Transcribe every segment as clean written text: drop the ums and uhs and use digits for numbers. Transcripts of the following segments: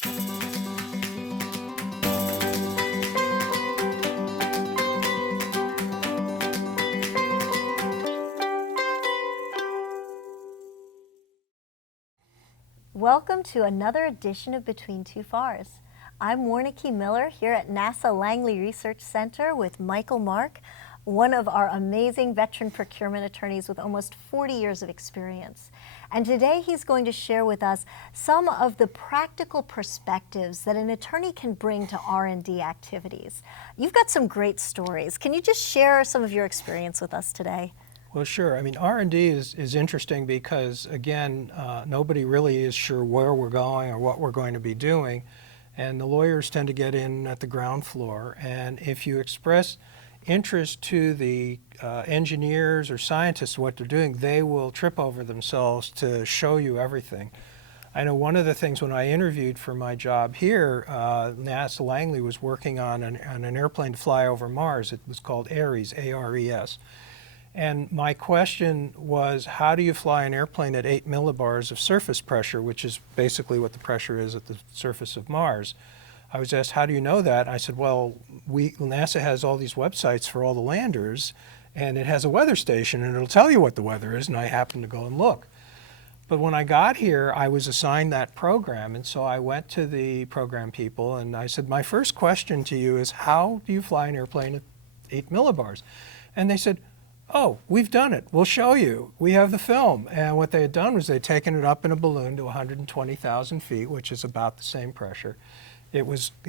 Welcome to another edition of Between Two FARS. I'm Warneke Miller here at NASA Langley Research Center with Michael Mark, one of our amazing veteran procurement attorneys with almost 40 years of experience. And today he's going to share with us some of the practical perspectives that an attorney can bring to R&D activities. You've got some great stories. Can you just share some of your experience with us today? Well, sure. I mean, R&D is interesting because, again, nobody really is sure where we're going or what we're going to be doing. And the lawyers tend to get in at the ground floor. And if you express interest to the engineers or scientists what they're doing, they will trip over themselves to show you everything. I know one of the things when I interviewed for my job here, NASA Langley was working on an airplane to fly over Mars. It was called ARES, A-R-E-S. And my question was, how do you fly an airplane at 8 millibars of surface pressure, which is basically what the pressure is at the surface of Mars? I was asked, how do you know that? I said, well, NASA has all these websites for all the landers, and it has a weather station, and it'll tell you what the weather is, and I happened to go and look. But when I got here, I was assigned that program, and so I went to the program people, and I said, my first question to you is, how do you fly an airplane at 8 millibars? And they said, oh, we've done it. We'll show you. We have the film. And what they had done was they'd taken it up in a balloon to 120,000 feet, which is about the same pressure. It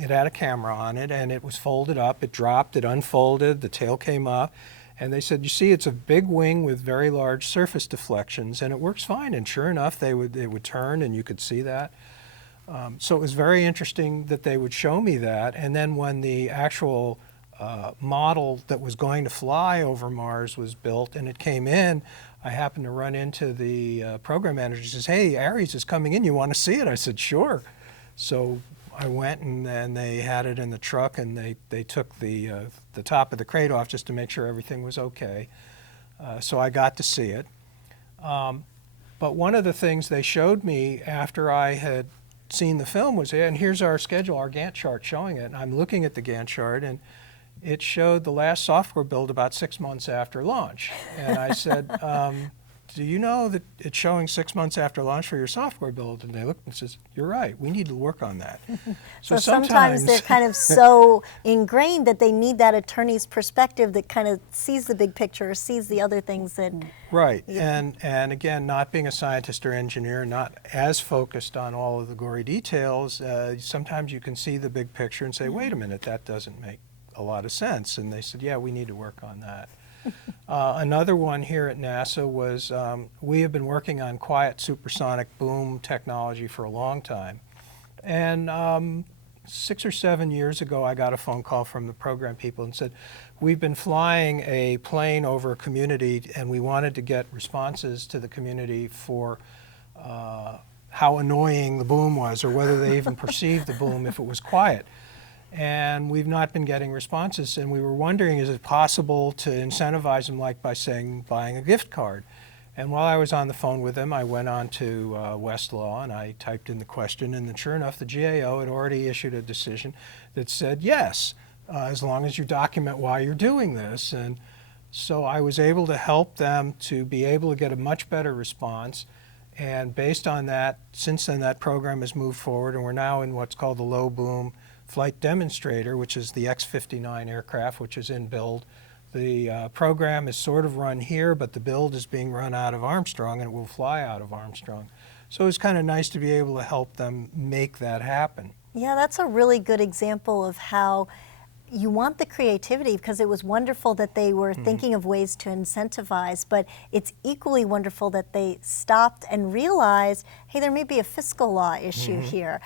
had a camera on it, and it was folded up. It dropped, it unfolded, the tail came up. And they said, you see, it's a big wing with very large surface deflections, and it works fine. And sure enough, they would turn, and you could see that. So it was very interesting that they would show me that. And then when the actual model that was going to fly over Mars was built and it came in, I happened to run into the program manager. He says, hey, Ares is coming in, you want to see it? I said, sure. So I went, and then they had it in the truck, and they took the top of the crate off just to make sure everything was okay. So I got to see it. But one of the things they showed me after I had seen the film was, and here's our schedule, our Gantt chart showing it. And I'm looking at the Gantt chart, and it showed the last software build about 6 months after launch. And I said, do you know that it's showing 6 months after launch for your software build? And they looked and says, you're right, we need to work on that. So sometimes they're kind of so ingrained that they need that attorney's perspective that kind of sees the big picture, or sees the other things that... Right, and again, not being a scientist or engineer, not as focused on all of the gory details, sometimes you can see the big picture and say, wait a minute, that doesn't make a lot of sense. And they said, yeah, we need to work on that. Another one here at NASA was we have been working on quiet supersonic boom technology for a long time. And 6 or 7 years ago, I got a phone call from the program people and said, we've been flying a plane over a community, and we wanted to get responses to the community for how annoying the boom was, or whether they even perceived the boom if it was quiet. And we've not been getting responses, and we were wondering, is it possible to incentivize them, like by saying buying a gift card? And while I was on the phone with them, I went on to Westlaw, and I typed in the question, and then sure enough, the GAO had already issued a decision that said yes, as long as you document why you're doing this. And so I was able to help them to be able to get a much better response. And based on that, since then, that program has moved forward, and we're now in what's called the low boom flight demonstrator, which is the X-59 aircraft, which is in build. The program is sort of run here, but the build is being run out of Armstrong, and it will fly out of Armstrong. So it's kind of nice to be able to help them make that happen. Yeah, that's a really good example of how you want the creativity, because it was wonderful that they were thinking of ways to incentivize, but it's equally wonderful that they stopped and realized, hey, there may be a fiscal law issue here.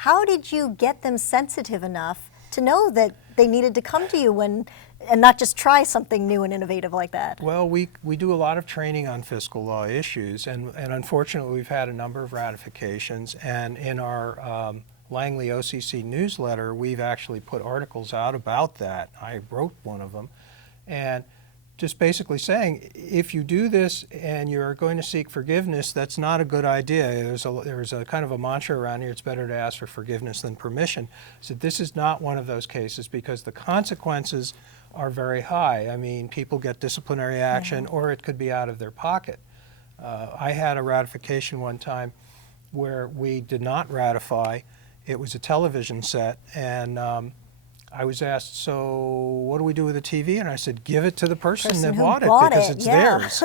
How did you get them sensitive enough to know that they needed to come to you and not just try something new and innovative like that? Well, we do a lot of training on fiscal law issues, and unfortunately we've had a number of ratifications, and in our Langley OCC newsletter, we've actually put articles out about that. I wrote one of them, and just basically saying, if you do this and you're going to seek forgiveness, that's not a good idea. There's a kind of a mantra around here, it's better to ask for forgiveness than permission. So this is not one of those cases because the consequences are very high. I mean, people get disciplinary action or it could be out of their pocket. I had a ratification one time where we did not ratify. It was a television set, and I was asked, so what do we do with the TV? And I said, give it to the person that bought it because it's theirs.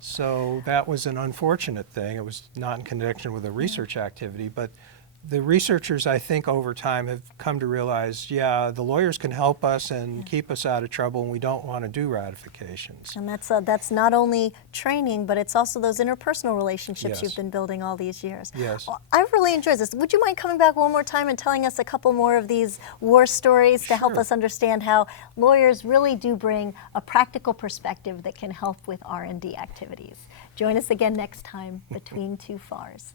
So that was an unfortunate thing. It was not in connection with a research activity, but the researchers, I think, over time have come to realize, yeah, the lawyers can help us and keep us out of trouble, and we don't want to do ratifications. And that's not only training, but it's also those interpersonal relationships Yes. you've been building all these years. Yes. Well, I really enjoyed this. Would you mind coming back one more time and telling us a couple more of these war stories to help Sure. us understand how lawyers really do bring a practical perspective that can help with R&D activities? Join us again next time, Between Two FARS.